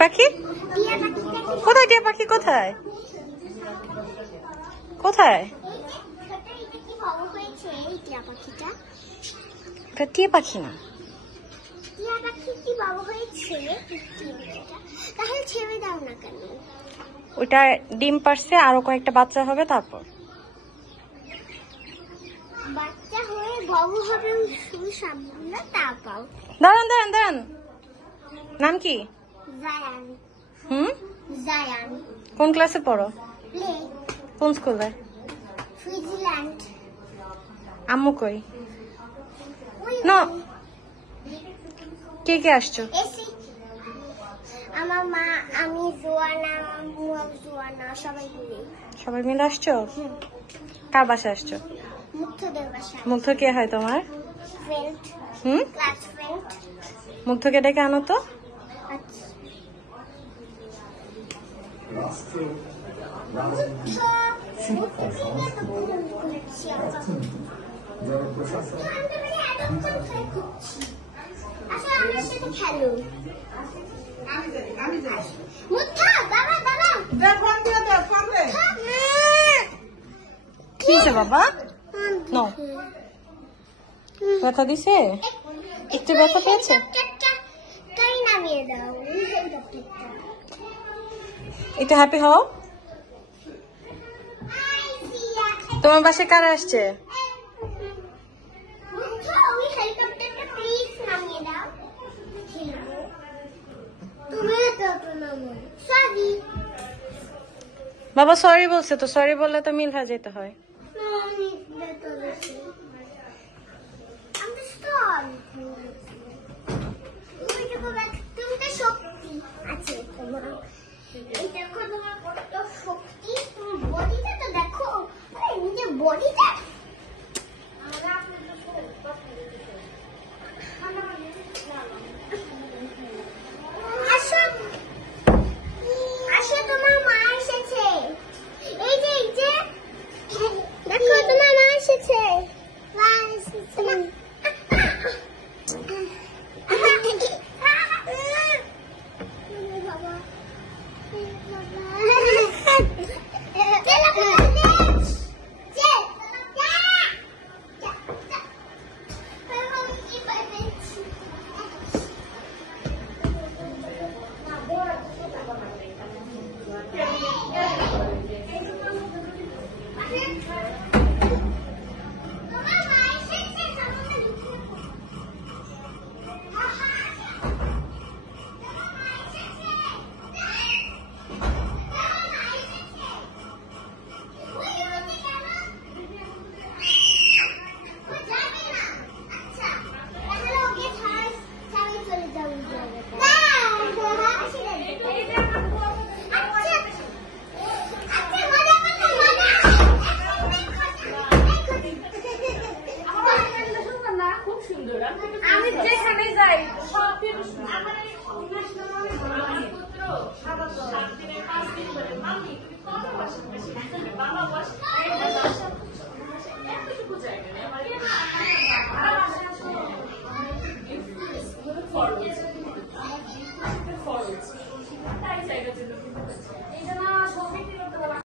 পাখি? কোথায় টিয়া পাখি? কোথায় কোথায়? এটা টিয়া পাখি না। ওইটা ডিম পারছে, আরো কয়েকটা বাচ্চা হবে, তারপর বাচ্চা হয়ে বড় হবে। দাঁড়ান দাঁড়ান দাঁড়ান, নাম কি? জায়ান। জায়ান। কোন ক্লাসে পড়ো? প্লে। কোন স্কুলে? সুইজারল্যান্ড। আম্মু কই? না, কে কে আসছো? আমার মা, আমি, জোয়ানা, জোয়ানা, সবাই মিলে আসছো? কার বাসায় আসছো? মুগ্ধদের বাসায়। মুগ্ধ কে হয় তোমার? ফ্রেন্ড। Class friend. মুগ্ধকে ডেকে আনো তো। কি হয়েছে বাবা? ব্যথা দিছে? একটু ব্যথা পেয়েছে? একটু হ্যাপি হও। তোমার বাসায় কারা আসছে? বাবা সরি বলছে তো, সরি বললে তো মিল হয়ে যেতে হয়। বডিটা আমি যেখানে যাই সব কিছু